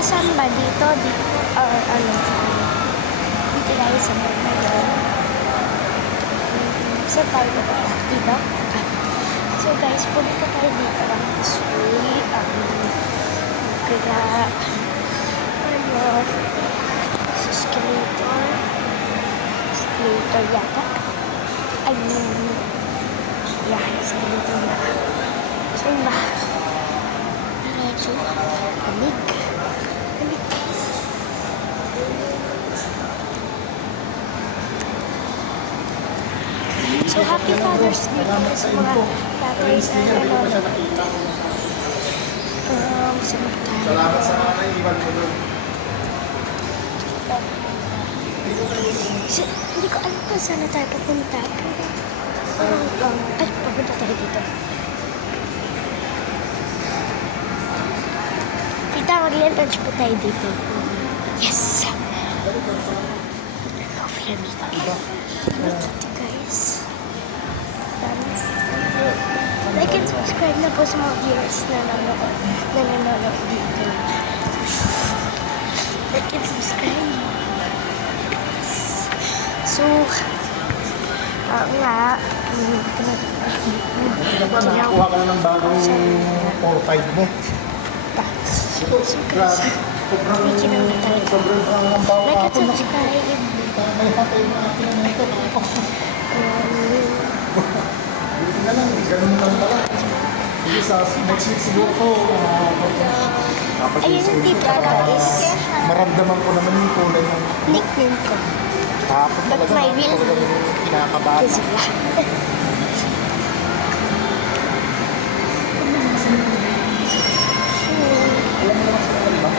saan ba? Dito? Or ano? Dito tayo sa Bernardo. Saan tayo ba? Dito? So guys, punta tayo dito lang this way. Kaya, ano, escalator. Escalator yata. Yeah, escalator na. So yun ba? Diretso. Lamig. Lamig guys. So happy Father's Day po sa mga tatay sa ano. Saan tayo? Salamat sa mga naiwan mo doon. Hindi ko alam kung saan na tayo papunta. Ay, papunta tayo dito. Kita, mag-lunch po tayo dito. Yes! Coffee and meat. Guys. Like and subscribe na po sa mga viewers na nanonood dito. Like and subscribe. So, nga, Nakakuha ka na ng bagong 4-5 mo. So guys, may kinang tayo. Like and subscribe. May hatay na natin ito. Buti na lang, ganun lang pala. Sige sa next week siguro ko, Ayun yung tita guys. maramdaman ko naman yung kulay ng Nickname ko. hapon But talaga. my real name Kinakabahan. is Black. Alam mo naman sa mga iba?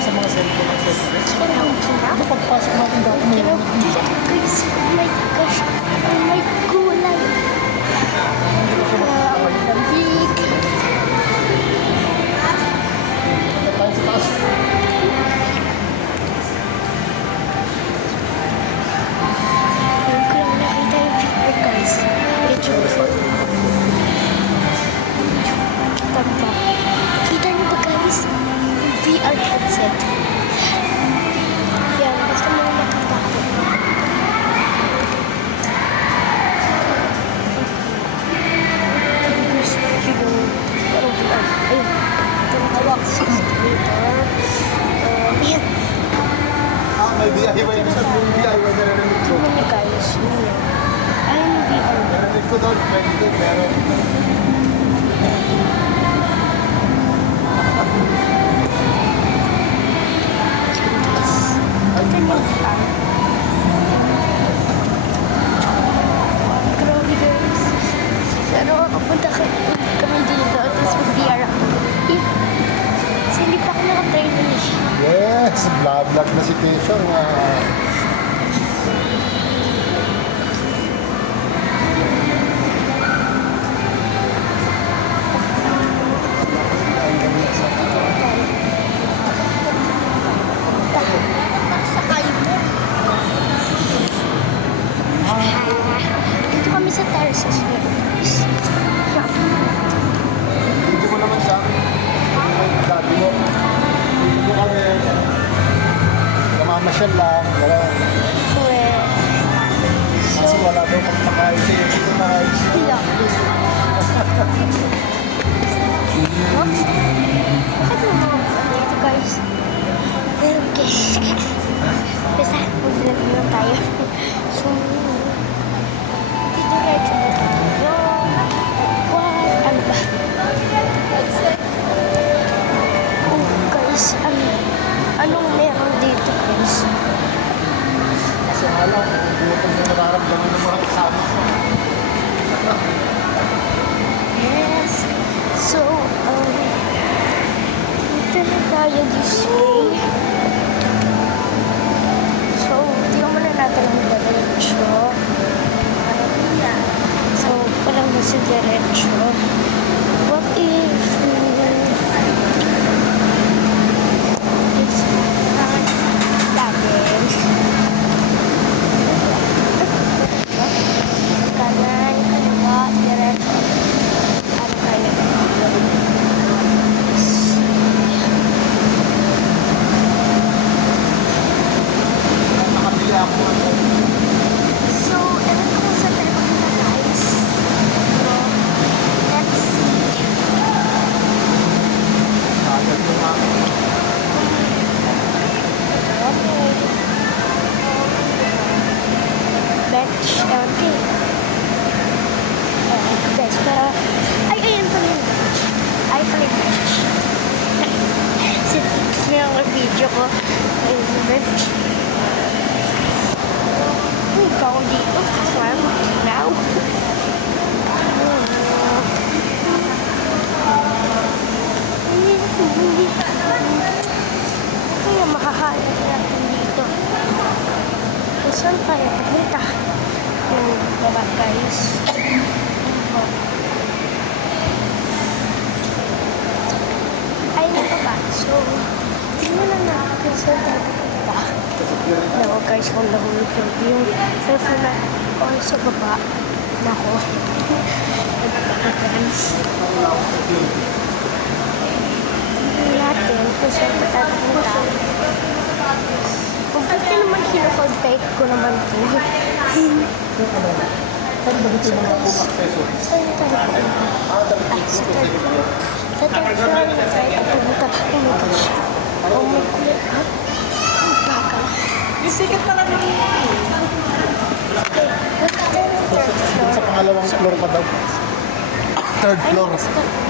Sa mga cellphone ng cellphone. Ano pagpasok natin dati mo yung Guys, oh my gosh. Oh my gulay. Lamig. Punta tayo sa taas. Ngayon ko lang nakita yung figure guys. Medyo kita ba? Kita niyo ba guys? Yung VR headset. Yan, basta mo makita ko. Parang VR. Ayun. Tumawag sa escalator. Yan. May DIY na siya. May DIY na narinig ko. Ano guys? Yun yan. Ayun yung VR. Narinig ko doon. Pwede doon. Meron. Grabe guys. Pero papunta kami dito. Tapos mag-VR ako. Eh, kasi hindi pa ako nakatrain nun eh. Yes! Vlog na si Tesha. Dito kami sa terraces. Hindi mo naman sa akin. Sabi mo. Hindi mo kami. Namamasyal lang. Gano'n. Kasi wala daw magpakain sa'yo. Dito na ayos. Bakit mo mga dito guys? Okay. Basta, mag-vlog na tayo. So, diretso na tayo. What? Ano ba? Oh guys, anong meron dito guys? Kasi alam ko, buwan na nararamdaman ng mga kasama ko. Yes. So, dito na tayo this way. So, tingnan muna natin ang diretso. So, parang nasa diretso. What if it's not damage? Kanan, kaliwa, diretso. Ano kaya? hahanap natin dito. Kung saan tayo pupunta? Yung baba guys. Ayun na baba. So, tingnan na natin kung saan tayo pupunta. Nako guys, kung nahulog yung cellphone na sa baba. Nako. Nagpapagans. Natin kung saan pa tayo pupunta. Kung ba't naman kinoconnect ko naman po. So guys, saan tayo pupunta? Ay, sa third floor. Sa third floor na tayo pupunta. Oh my gosh. Oh my kulit ha? Ang bagal. Isikat pa lang Okay, punta tayo ng third floor. sa pangalawang floor pa daw. Third Ay, floor.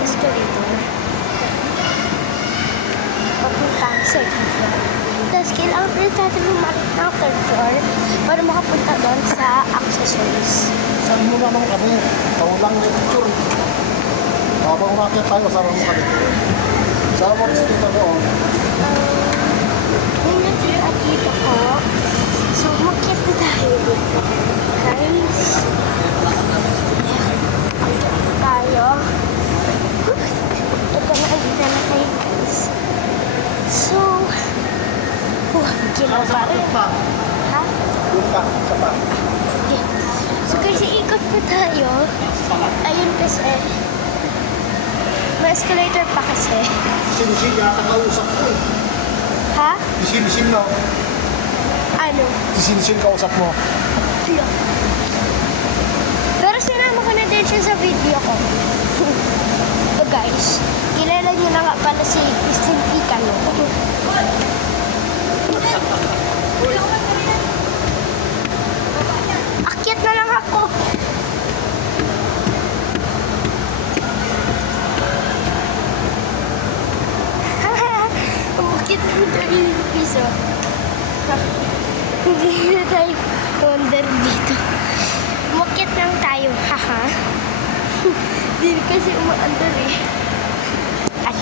escalator. Papunta ang second floor. Tapos kailangan rin natin lumalik ng third floor para makapunta doon sa accessories. Saan mo naman kami? Ikaw lang yung picture. Habang umakit tayo, saan mo kami? Saan mo si Tita doon? May nakita dito ko. So, makita na tayo dito. Guys. Ang tayo. Ito na, andito na tayo guys. So, ginawa. Pa. Ha? Yung pa. Sa pa. Okay. So guys, iikot na tayo. Ayun kasi. May escalator pa kasi. Sin-sin yata kausap ko eh. Ha? Sin-sin no? Ano? Sin-sin kausap mo. Plo. Pero sinama ko na din siya sa video ko. So guys, kilala niyo na nga pala si Christine Icano. Akyat na lang ako. Umakit na tayo yung piso. Hindi na tayo under dito. Umakit lang tayo, haha. Hindi kasi umaandar eh. Ay,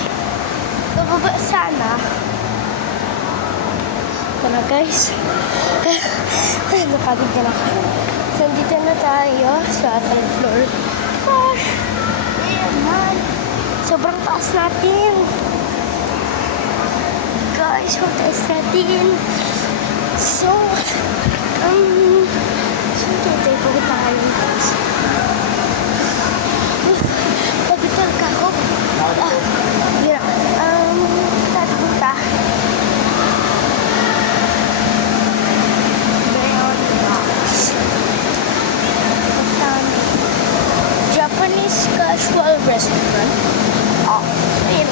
bababa sana. Ito na guys. Ay, napagod na ako. So, dito na tayo sa third floor. Gosh! Ayan man. Sobrang taas natin. Guys, sobrang taas natin. So, saan tayo pupunta ngayon guys? Pagod talaga ako. Hirap. Tayo pupunta. Japanese casual restaurant. Oh, ayun.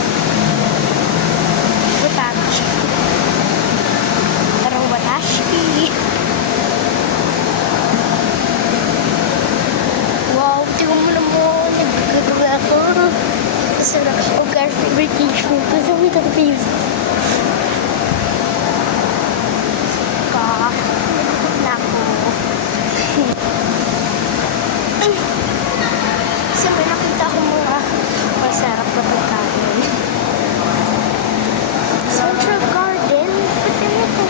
Watashi. Parang watashi. Wow, tingnan mo naman. Nagkagawa ako. Masarap. Oh, guys, favorite dish mo. Kasi may tapis. Na ako. Kasi may nakita ko mga masarap na pagkain. Central Garden? Pwede na ito.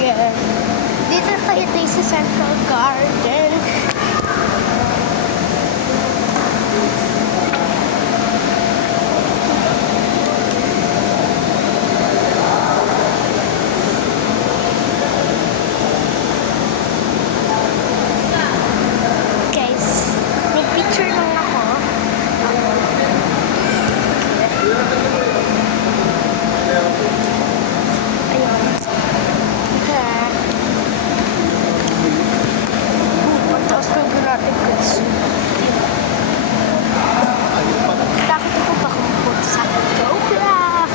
Yeah. Dito tayo sa Central Garden. Guys, nag-picture lang ako. Ayun. Ha? Mataas na grabe guys. Takot ako ba kung pupunta? Joke lang.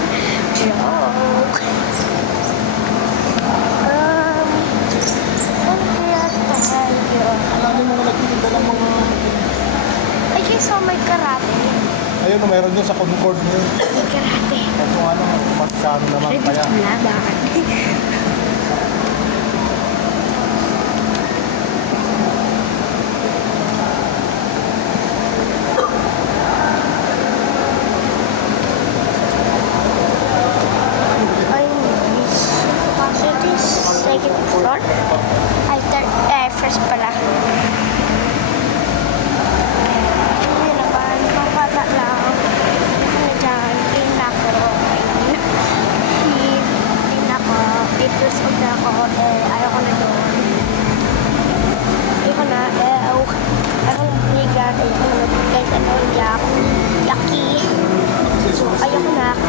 Joke. Ano kaya tayo? Alam mo mga nagtitinda ng mga... Ay, guys, oh, may karate. Ayun, mayroon doon sa Concord mo. May karate. Kaso ano, magkano naman Ready kaya. to laban.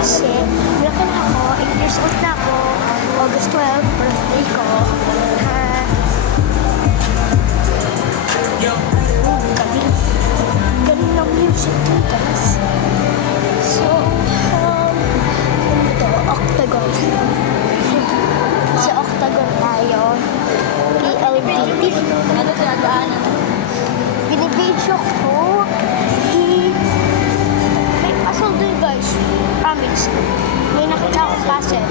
Kasi, malaki na ako, 8 years old na ako. August 12, birthday ko. Galing. Galing ng music ko, guys. So, ano to? Octagon. Sa Octagon tayo. PLDT. Ano tinadaanan? Binibidyo ko. May puzzle doon, guys. Promise. May nakita akong puzzle.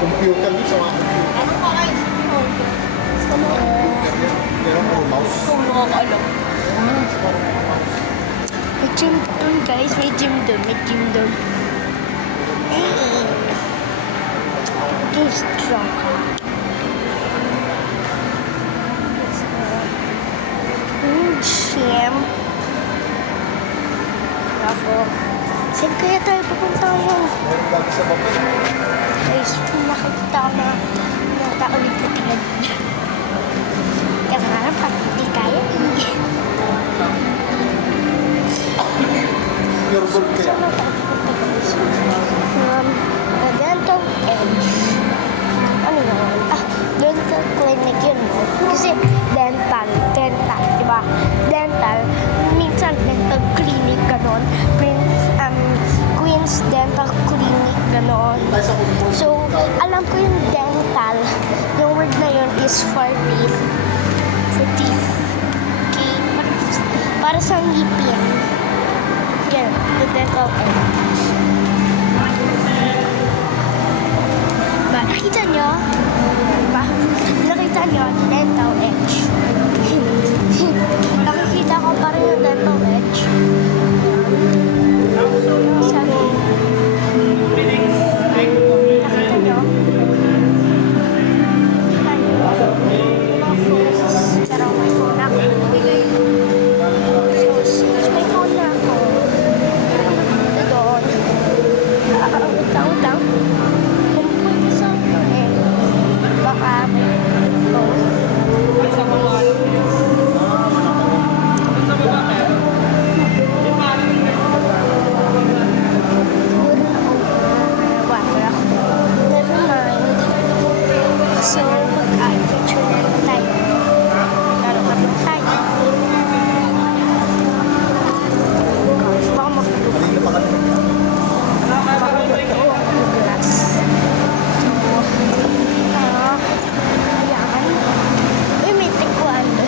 Computer sa mga computer. Ano pa kayo? Meron po mouse. Kung nakakaalam. May gym doon, guys. May gym doon. May gym doon. Too strong. Gym. Ako. Saan kaya tayo pupunta ngayon? Meron dati sa baba. Guys, nakikita ko na tao nagtitingad. Kaya nga, parang hindi kaya. Pure gold kaya. Saan na tayo pupunta, guys? Dental Edge. Ano yun? Dental clinic yun, no? Kasi dental, di ba? Dental, minsan dental clinic, ganon. Queen's Dental Clinic, ganon. Tayo sa computer. So, alam ko yung dental, yung word na yun is for teeth. For teeth. Okay? Para sa ngipin. Yan, the dental edge. Ba, nakita nyo? Ba? Nakita nyo, dental edge. Nakikita ko pa rin yung dental edge. Sabi, nakita nyo? Nakita nyo? Yung mga phones. Pero may phone ako. So, since may phone na ako, ito doon. Utang-utang. Kung pwede sa baka may phone. Siguro na-water ako. Never mind. So, mag-adventure na naman tayo. Laro ka lang tayo. Gosh, baka magulo. Kanina pa kami. Baka magulo ako ng glass. So, ayan. Uy, may taekwondo.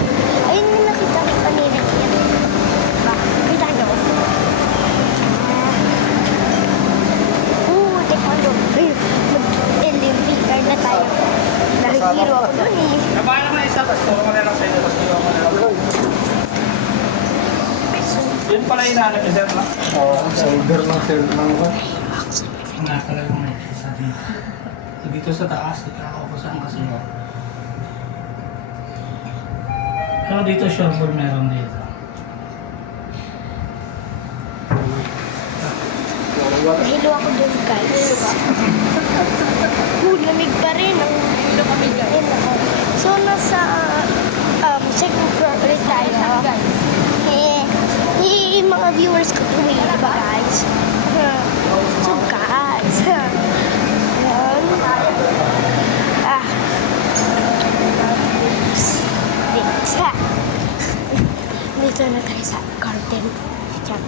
Ayun yung nakita ko kanina. Ba, kita nyo? Taekwondo. Uy, mag-elevator na tayo. Nahihiro ako dun eh. Nabahan naman isa, tapos turo ko na lang sa inyo, tapos turo ko na lang. Yun pala yung nahanap yung sir na. Oo, shoulder ng shirt ng ba? Nakakala ko na isa dito. Dito sa taas, ikakakusan kasi mo. Pero dito shovel meron dito. Nahilo ako dun, guys. Lamig pa rin. Ang hilo kami, guys. So, nasa second floor ulit tayo. Mga viewers ko tuloy, diba, guys? So, guys. Ayan. Dito na tayo sa garden. Diyan.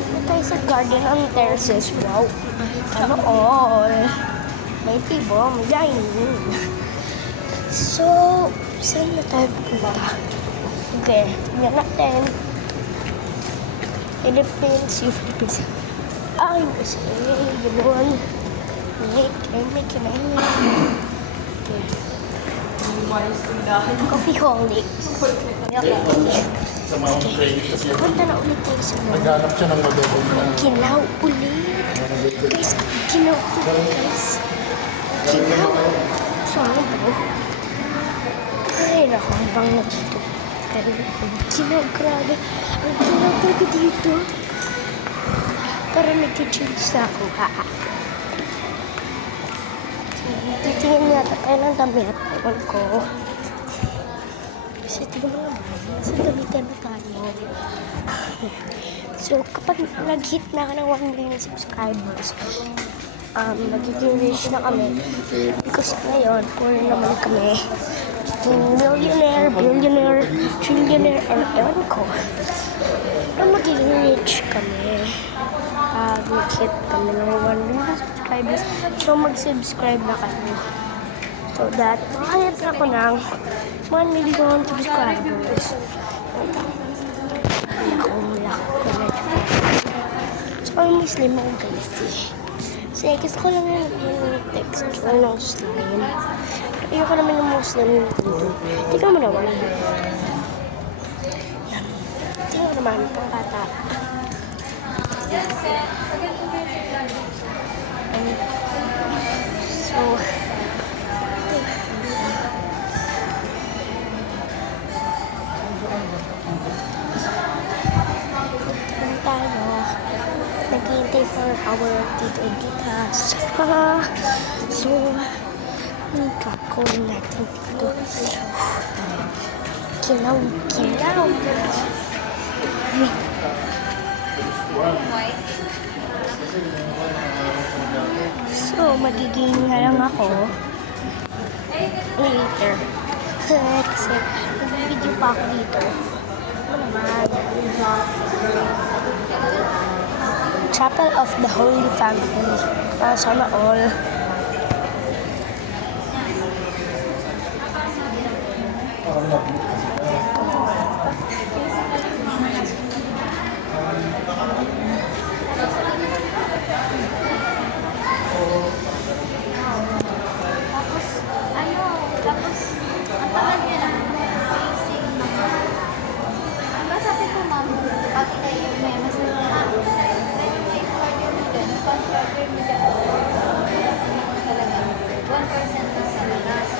Dito tayo sa garden on terraces. Wow. Ano all? May tibo, may dining. So, saan na tayo pupunta? Okay, tingnan natin. Philippines, yung Philippines. Ay, kasi, ganoon. May kinain. Okay. Coffee holic. Sa Mount Credit kasi yan. Punta na ulit tayo sa mga. Naghanap siya ng magandang na. Ginaw ulit. Guys, ginaw ulit, guys. Ginaw. Saan ba? Ay, naku, ang bang na dito. Pero, ginaw, grabe. Ang ginaw talaga dito. Para nag-change na ako, ha? Titingin yata tayo ng damit. Ewan ko. Kasi ito naman, nasa Davitan na tayo. So, kapag nag-hit na ka ng 1 million subscribers, magiging rich na kami. Because ngayon, poor naman kami. Millionaire, billionaire, trillionaire, or ewan ko. Magiging rich kami. Mag-hit kami ng 1 million subscribers. So, mag-subscribe na kayo. So that, makahit na ako ng 1 million subscribers. Wala ko. So, I'm Muslim ako guys eh. Kasi gusto ko lang yung text or ng slime. Ayoko naman yung Muslim yung dito. Tingnan mo naman. Yan. Tingnan mo naman, pang bata. So, tayo. Naghihintay for our tito and titas. So, ang gagawin natin dito. Kilaw. So, magiging nga lang ako later. Kasi, nag-video pa ako dito. Chapel of the Holy Family. Sana all. Tapos, ang tagal niya lang, facing naman. Ang sabi ko, ma'am, bakit kayo may mas order mo siya. Talaga, 1% lang sa lalas.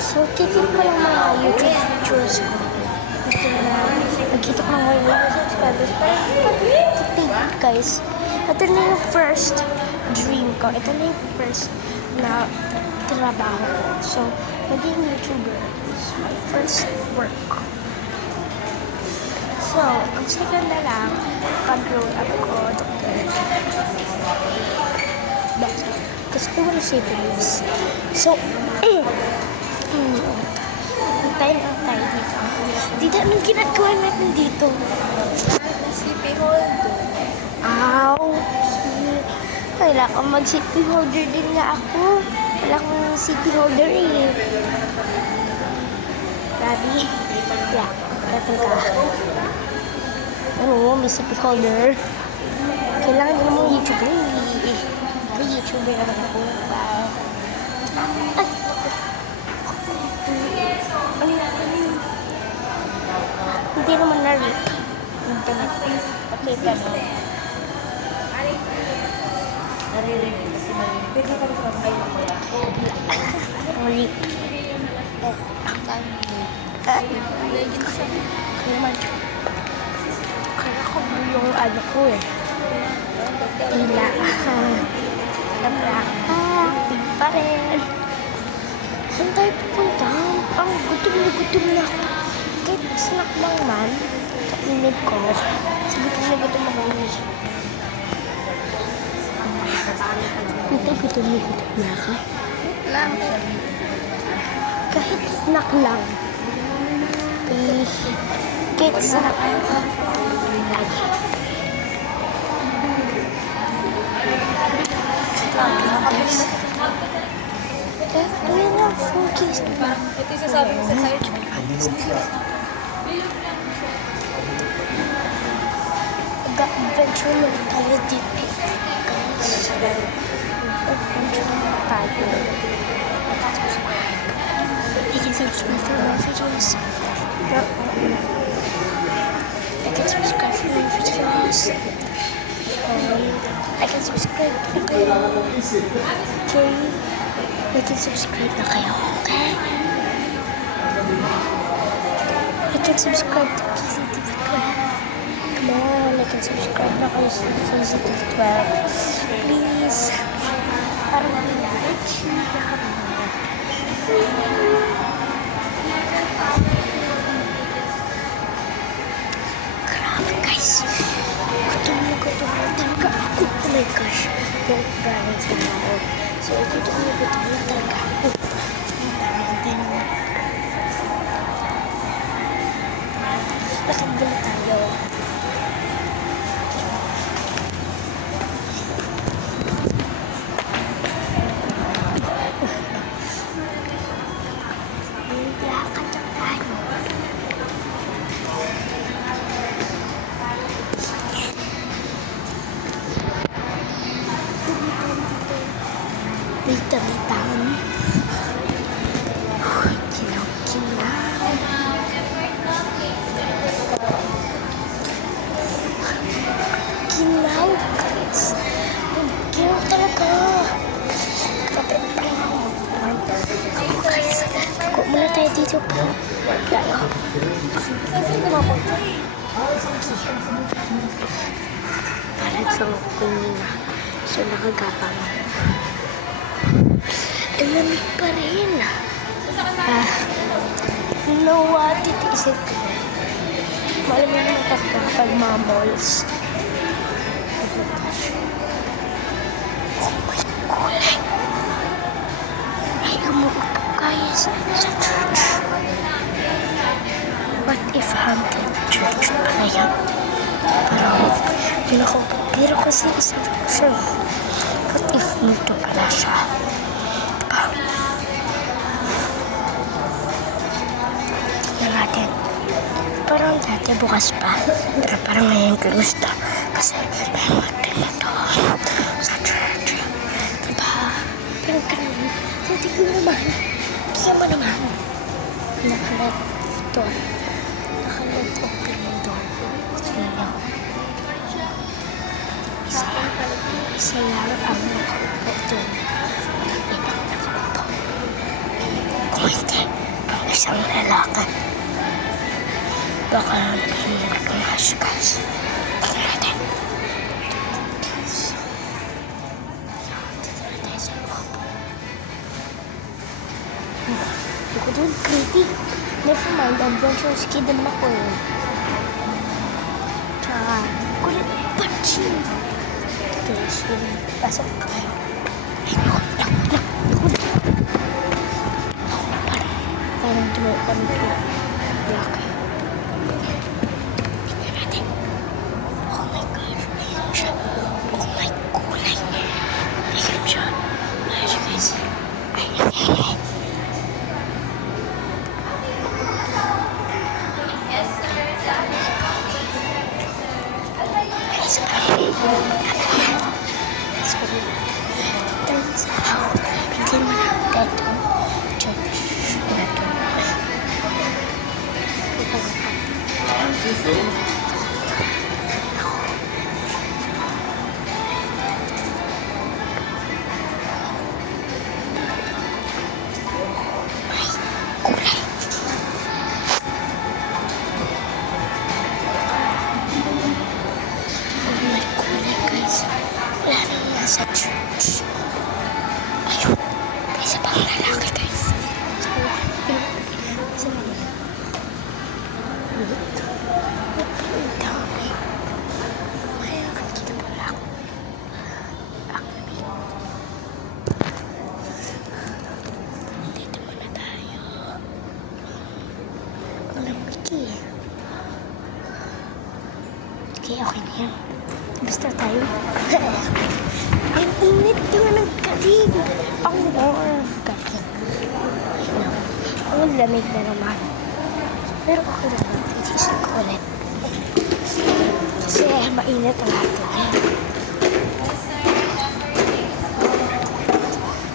So, titin ko lang mga YouTube pictures ko. Nagkita ko ng 1 million subscribers. Pero, tipid guys. Ito na yung first dream ko. Ito na yung first na trabaho ko. So, maging YouTuber is my first work. So, ang second na lang, pag-grow up ko, doctor. Kasi I wanna save lives. So, tayo dito. Dito, anong ginagawa natin dito? Sleepy holder. Ow! Wala akong mag-CP holder din nga ako. Wala akong CP holder eh. Grabe. Yeah, dating ka. Ano, may CP holder. Kailangan din mo YouTuber eh. May YouTuber naman ako. Ay! Ano yun? Hindi naman na-rip. Internet. Okay, gano'n. Naririnig kasi naririnig. Pwede ka rin kayo na kuya. Rip. Kaya naman. Kaya ko yung ano ko eh. Tila. Tila. Big pa rin. Saan tayo pupunta? Ang gutom na ako. Kahit snack lang man. Kainip ko. Sige ko na gutom ako. Gutom na ako. Lang. Kahit snack lang. Kahit snack lang. Ayun lang, focus. Ito yung sasabi ko sa side. Mag-adventure na tayo dito. Guys, mag-adventure na tayo. You can subscribe for more videos. I can subscribe for more videos. I can subscribe na kayo. Okay? I can subscribe na kayo, okay? I can subscribe to PCTV. Come on, I can subscribe na kayo sa Season 12. Please. Para mag-reach na kami. Grabe guys. Gutom na talaga ako. Oh my gosh. Nag-balance na ako. So, gutom na talaga ako. Lakad na tayo. Lakad na tayo. Bita-bitaan. Kinaw-kinaw. Ginaw, guys. Ginaw talaga. Kapit pa lang ako. Ako, guys. Ako muna tayo dito pa. Tayo. Saan ka mapunta? Parang sa kukunin na. So, nakagapang. Lamig pa rin. No, what it is it? Malamig naman talaga kapag mga malls. Oh my God. Ay, umuupo guys sa church. What if haunted church pala yan? Pero kasi isa siya. What if multo pala siya? Tignan natin. Parang dati bukas pa. Pero parang ngayon close na. Kasi may natin na doon sa church. Diba? Pero ganun. Hindi ko naman. Tingnan mo naman. Nakalat doon. Nakalat open yung door. Tingnan mo. Isa lang ang nakaupo doon. Malapit ang nakaupo. Kung hindi, ang isang lalaki. Baka naghihinag ng haskas. Tingnan natin. Tingnan tayo sa loob. Ako doon, creepy. Never mind, adventurous kid naman ako eh. Tsaka, kulit punching. Guys, pasok tayo. Ay, naku. Parang tumapan ko. Laki. Tingnan natin. Oh my gosh. Ayun siya. Oh my kulay. Ayun siya. Ayun siya guys. Ayun. Turns out, hindi mo na ito church na ito. Kulay. Oh my kulay guys. Wala nang nasa church. Ayun. Isa pang lalaki guys. Isa pang lalaki. Wait. Ang dami. May nakikita pala ako. Aklamig. Dito muna tayo. Ang lamig eh. Okay, okay na yan. Basta tayo. Ang init naman ng galing. Ang warm galing. Ang lamig na naman. Pero ako naman, itisip ko ulit. Kasi mainit ang lahat.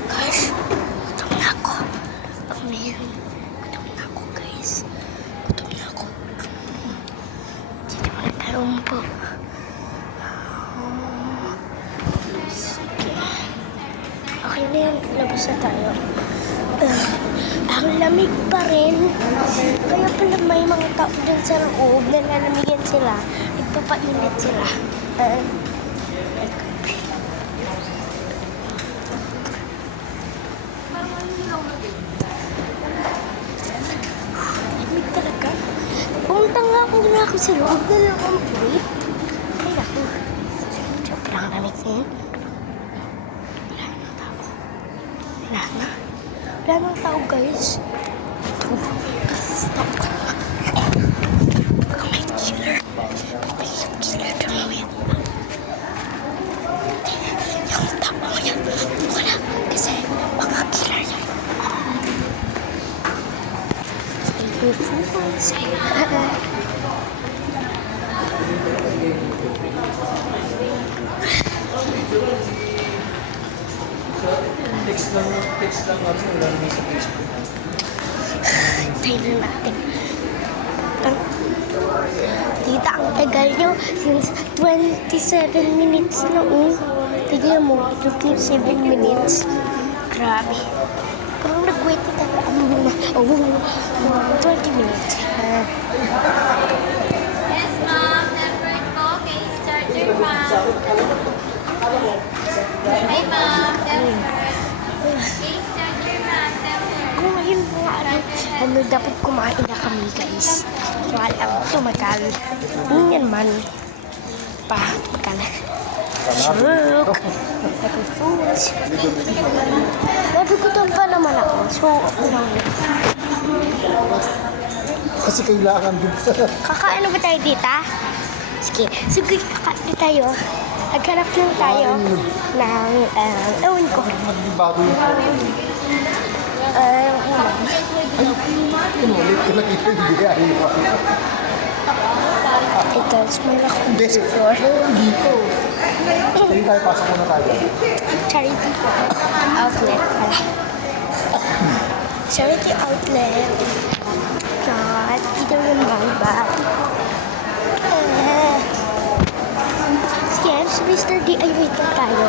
Gosh, gutom na ako. Ang mayroon. Gutom na ako guys. Gutom na ako. Dito muna tayo umupo. Okay na yan, labas na tayo. Ang lamig pa rin. Kaya pala may mga tao din sa loob na nanamigan sila. Nagpapainit sila. Lamig talaga. Pumunta nga ako sa loob na lang ang break. Ay, naku. Sobrang lamig ngayon. Wala nang tao. Wala na. Wala nang tao, guys. Stop. May killer. May killer tumawin. Yung tao yan. Wala. Kasi mga killer yan. Ay, focus. Text lang kami, wala naman sa Facebook. Tingnan natin. Tita, ang tagal nyo. Since 27 minutes na tignan mo, 27 minutes. Grabe. Parang nag-wait na tayo. 20 minutes. Yes, ma'am. Network po. Case charger, ma'am. Hi, ma'am. Network. Case charger, ma'am. Network. Kung ngayon po dapat kumain na kami, guys. Wala ito magkal. Hindi naman. Magkal. Shook. Nag-foods. Nagugutom pa naman ako. So, Kasi kailangan din. kakain na ba tayo, tita? Sige, kakain tayo. Naghanap lang tayo ng, ewan ko. Bago yung inulit ko nakita hindi ayaw. Ito, smile ako Hindi. sa floor. Hindi po. Hindi tayo, pasok muna tayo. Charity outlet pala. Charity outlet. God, dito yung ba? Sige, sa Mr. DIY ka tayo.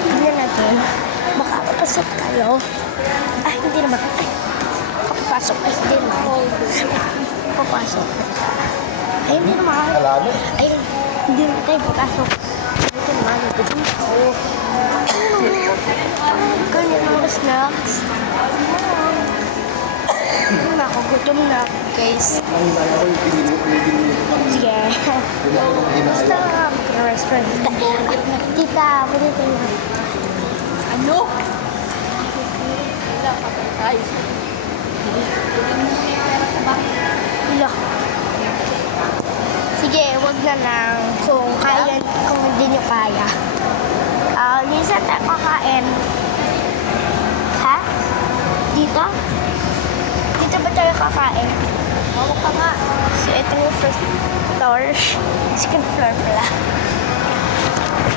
Tignan natin. Makapapasok tayo. Hindi naman. Kapapasok. Hindi naman. Papasok. Hindi naman. Alam mo? Hindi naman tayo papasok. Ito naman. Ito dito. Ganyan mga snacks. Gutom na ako, guys. Ang hinaya ko yung pinili ko kami. Sige. Yung ako nung Basta hinaya. restaurant. Tita, pwede tayo. Ano? Wala pa tayo. Wala. Sige, wag na lang. Kung hindi nyo kaya. Minsan tayo kakain. Ha? Dito? Dito ba tayo kakain? Ako pa nga. So, ito yung first floor. Second floor pala.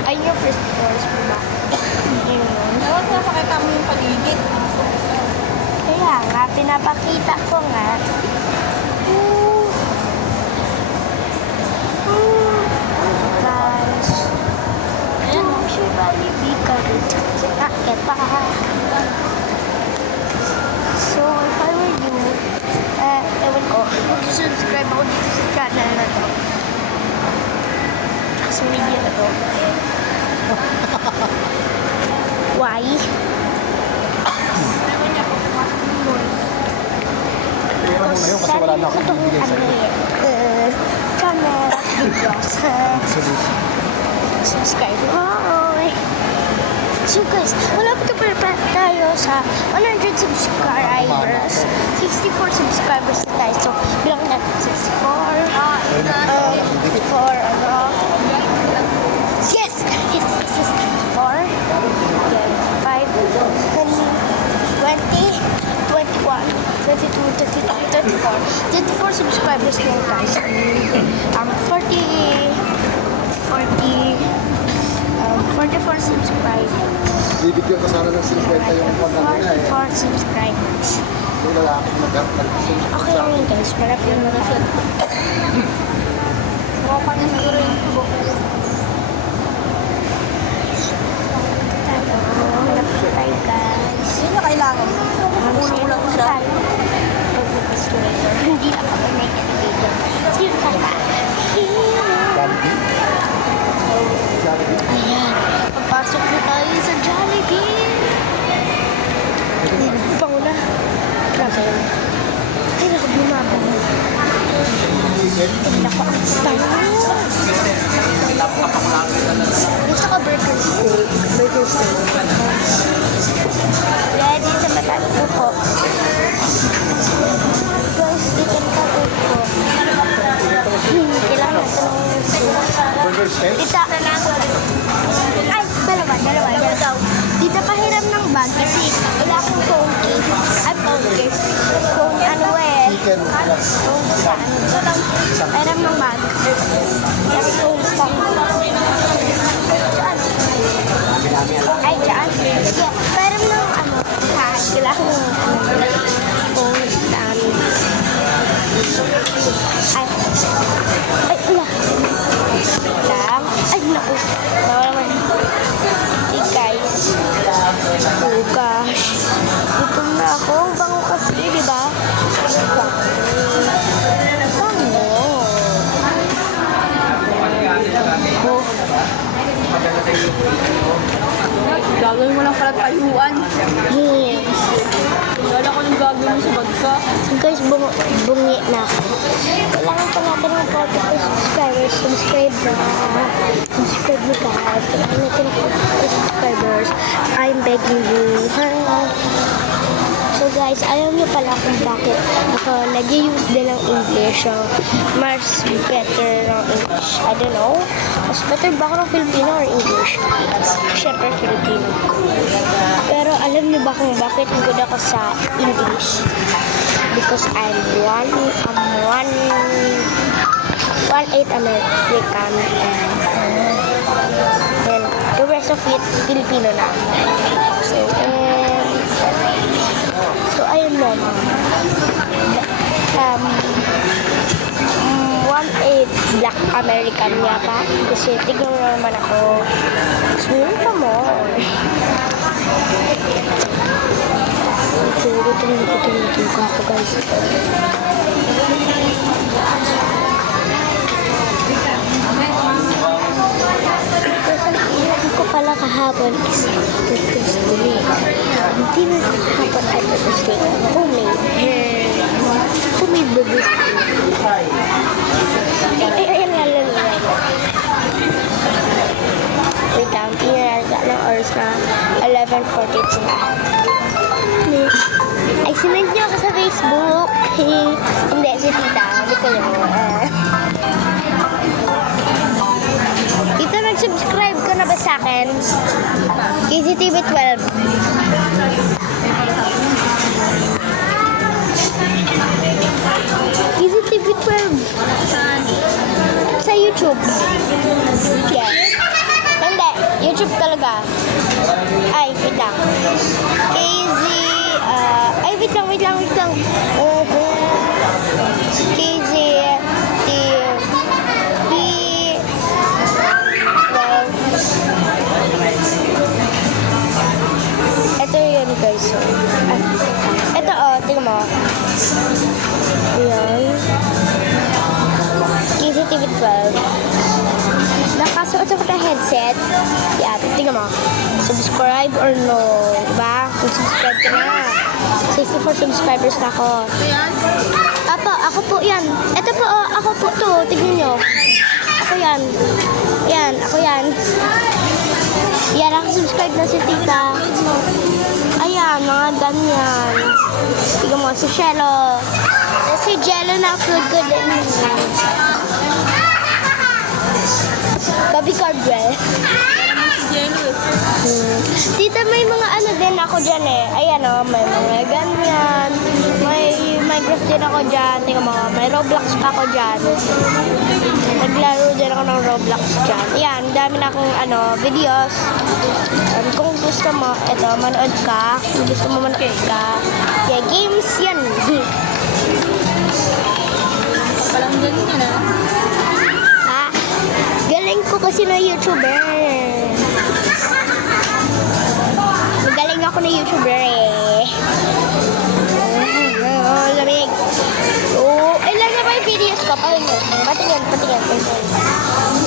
Ay, yung first floor pala. Yun yun. Dapat napakita mo yung paligid. Kaya nga, pinapakita ko nga. Guys. Ayan, Ocean Valley Beacon. Kita. So, if I were you, ewan ko, mag-subscribe ako dito sa channel na to. Sa media na to. Why? Pera muna yun kasi wala na akong bibigay sa'yo. Channel at videos. Subscribe. Bye! So guys, malapit na pala tayo sa 100 subscribers. 64 subscribers na tayo. So, bilang natin 64. 64, Yes! Yes! 64. Then, 5, 10, 20, 21, 22, 23, 24 subscribers na guys. 44 subscribers. Bibigyan ko sana ng 50 yung pagkano na eh. 44 subscribers. Yung lalaki nag-subscribe Okay sa lang akin. yun guys. Malapit na na siya. Mukha na siguro yung tubo. Malapit tayo guys. Hindi na kailangan. Ulo-ulo ko siya. Hindi ako na nag-video. See you kaya. Dami. chicken. Naku, ang tayo. Gusto ko burger steak. Burger steak. Ready sa mata upo. Guys, chicken ka upo. Kailangan natin ng Burger steak. Tita, ay, dalawa. Tita, pahiram ng bag kasi wala akong phone case. Ay, phone case. Phone ano eh. Chicken. Phone stand. Pahiram ng bag. Yung phone stand. Saan? Ay, dyan. Sige, pahiram ng ano. Kailangan ng phone stand. Ay, wala. Lang. Ay, naku. Nawala naman. Hey guys. Oh gosh. Gutom na ako. Ang bango kasi, di ba? Bango. Oh. Gagawin mo lang pala tayuan. Yes. Wala ko nang gagawin mo sa bagka. Guys, bungi na ako. Kailangan pa natin ng 40 subscribers. Subscribe na guys. Kailangan natin ng 40 subscribers. I'm begging you. So guys, alam niyo pala kung bakit ako nag-use din ng English. So, mas better ng English. I don't know. Mas better ba ako ng Filipino or English? Siyempre, Filipino. Pero alam niyo ba kung bakit good ako sa English? Because I'm 1/8 American and the rest of it Filipino na. So ayun lang. 1/8 Black American yata. Kasi tignan mo naman ako. Swim pa mo. Gutom ka ako guys. Hindi ko pala kahapon is breakfast today. Hindi na kahapon ay breakfast today. Homemade breakfast today. Ayan lalala. Wait lang, tinalaga ng oras na 11:42 na. Ay, sinend niyo ako sa Facebook. Hindi, si Tita. Hindi ko lang. Tita, nag-subscribe ka na ba sa akin? KCTV 12. KCTV 12. Sa YouTube. Yeah. Hindi, YouTube talaga. Ay, wait lang. Ay, wait lang. KZ ito yun guys. So, ito tingnan mo. Ayan. KCTV 12. Nakasuot ako ng headset. Yan, tingnan mo. Subscribe or no? Diba? Kung subscribe ka na. 64 subscribers na ako. Ako po yan. Ito po, ako po to. Tignan nyo. Ako yan. Yan, ako yan. Yan, nakasubscribe na si Tita. Ayan, mga ganyan. Tignan mo, si Jello. Si Jello na good din. Bobby Cardwell. Tita, may mga ano din ako dyan eh. Ayan o, may mga ganyan. May Minecraft din ako dyan. Tingnan mo, may Roblox pa ako dyan. Naglaro din ako ng Roblox dyan. Ayan, dami na akong videos. Kung gusto mo, eto, manood ka. Kung gusto mo manood ka. Yeah, games yan. Palang ganyan na. Galing ko kasi na YouTuber. Magaling ako na YouTuber eh. Lamig. Ilan na ba yung videos ko? Patingin.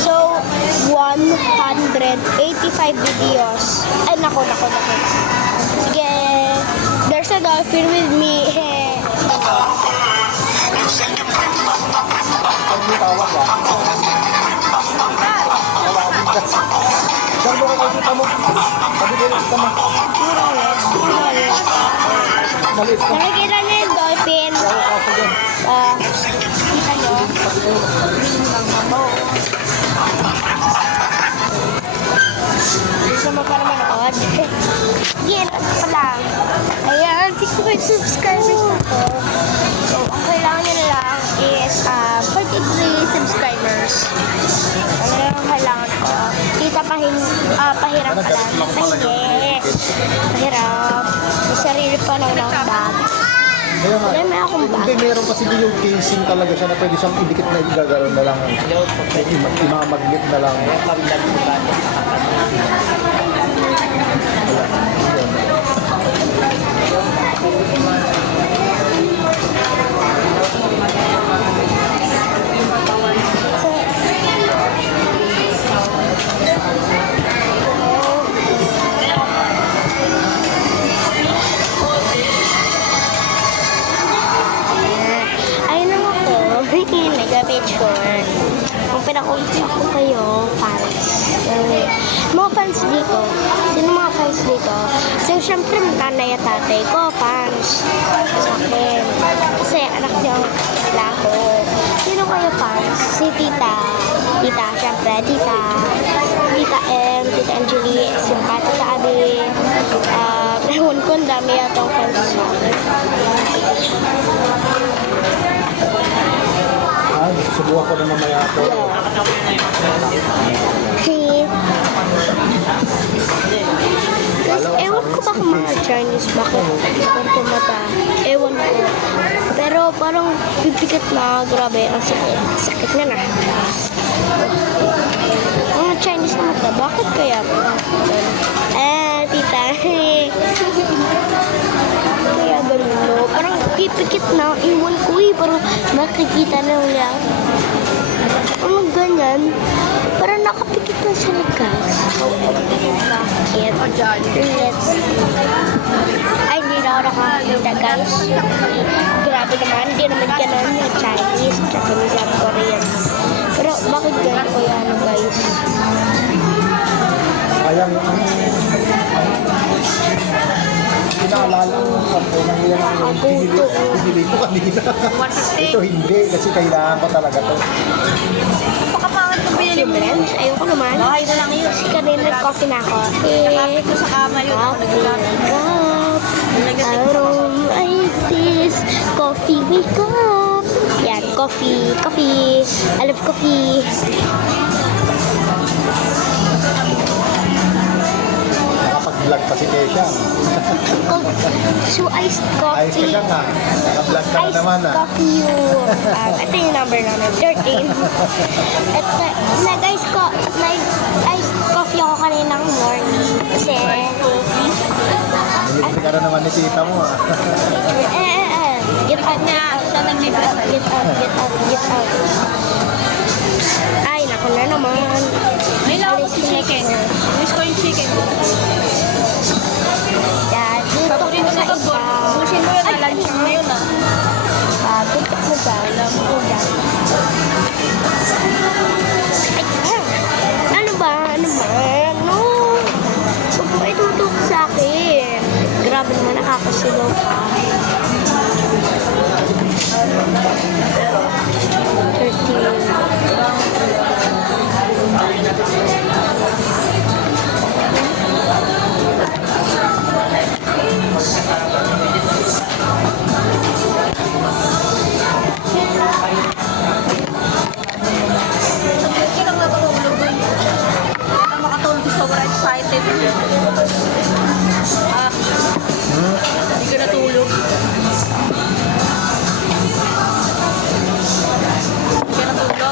So, 185 videos. Ay, nako. Sige. There's a dolphin with me. may tawag ah. Saan mo kayo kita mo? Sabi ko kita mo. Maliit ka. Nakikita niyo yung dolphin. Kaya kaso dyan. Kita niyo? Gusto mo para manood? Yan, pa lang. Ayan, 65 subscribers na to. So, ang kailangan nyo na lang is 43 subscribers. Ano na lang kailangan ko? Kita pahiram pa lang. Pahingi. Pahiram. May sarili pa lang ng bag. Kaya nga, Wala na akong bag. hindi, meron kasi din yung casing talaga siya na pwede siyang idikit na igagano'n na lang. Imamagnet na lang. Ayun lang ako. Nag-picture. Kung pinakulit ako kayo, fans. Mga fans dito. Sino mga fans dito? So, syempre, nanay at tatay ko, fans. Sa akin. Kasi anak niya wala ako. Sino kayo fans? Si tita. Tita, syempre, tita. Tita M, tita Angelie, si tita Abby. Ewan ko, ang dami yatang fans sa akin. Subukan ko na mamaya ito. Guys, ewan ko ba kung mga Chinese bakit ganito mata. Ewan ko. Pero parang bibigat na, grabe, ang sakit. Sakit na na. Mga Chinese na mata, bakit kaya? Tita. Kaya ganun, no? Parang pipikit na, iwan ko eh. Parang makikita na lang. Ano ganyan? Parang nakapikit na sila, guys. Bakit? Let's ay, hindi na ako nakakita, guys. Grabe naman, hindi naman ganun yung Chinese, Japanese, at Korean. Pero bakit ganun ko yan, guys? Kaya pinaalala ko po nang yan ang binili ko kanina. Ito hindi, kasi kailangan ko talaga to. Pagkapangat kong binili mo. Friends, ayoko naman. Bahay mo lang yun. Kasi kanina nag-coffee na ako. Nakapit mo sa kama yun. Arong ices, coffee wake up. Yan, coffee. I love coffee. Nakapag-vlog pa si Kesha. So, iced Ayos ka coffee. siya nga. Naka-vlog ka na Iced naman ah. coffee yun. Ito yung number namin, 13. At nag-iced coffee ako kaninang morning. Kasi, Nilisi ka na naman ni tita mo ah. get out na. Get out. Ay, naku na naman. May lawak si chicken. Miss ko yung chicken. Yan, dito ko Paborito na sa isa. Busin mo yun. Lunch mo ngayon ah. Tutok mo ba? Alam mo ba? Ano ba? No. Huwag mo itutok sa akin. Grabe naman, nakakasilaw ka. 13. Makatulog sobrang excited. Hindi ka natulog. Hindi ka natulog.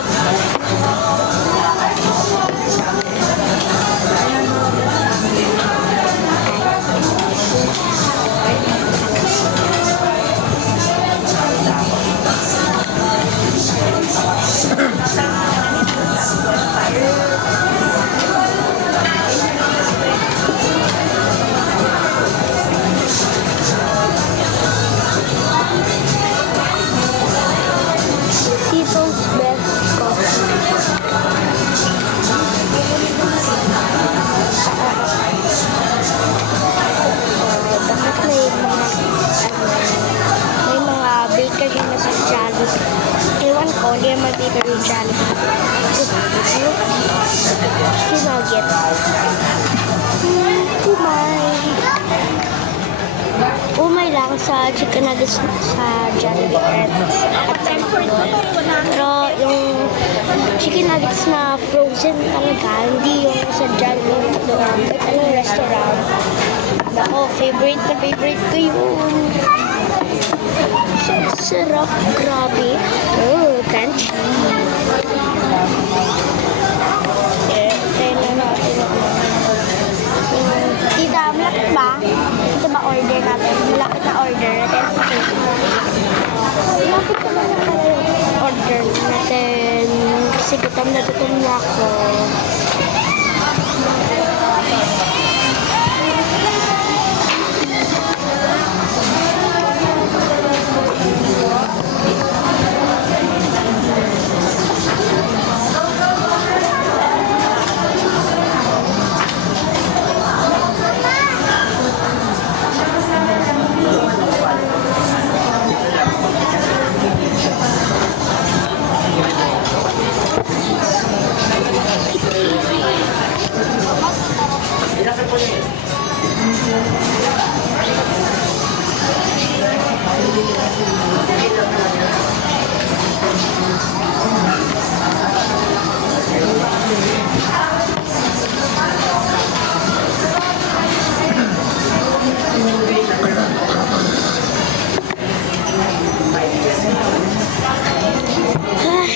ako sa chicken nuggets sa Jollibee at pero yung chicken nuggets na frozen talaga, hindi yung sa Jollibee doon. But anong restaurant? Ako, favorite na favorite ko yun. Sarap, grabe. Oh, crunchy. Try na natin ako. Tita, malapit ba? Ito ba order natin? Malapit na order natin. Malapit na lang yung order natin. Kasi gutom na ako.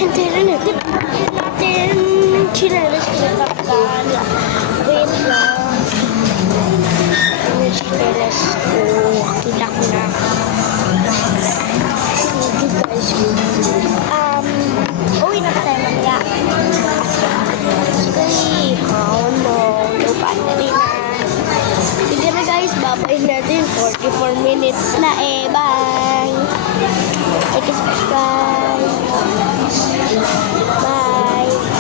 Hindi rin natin. Chinelas ko na kakala. Wait lang. Yung chinelas ko. Kita ko na. Hindi guys. Uwi na ka tayo mamaya. Sige. Oh no. Lupa na rin na. Sige na guys. Babay natin. 44 minutes na eh. Bye. Like and subscribe.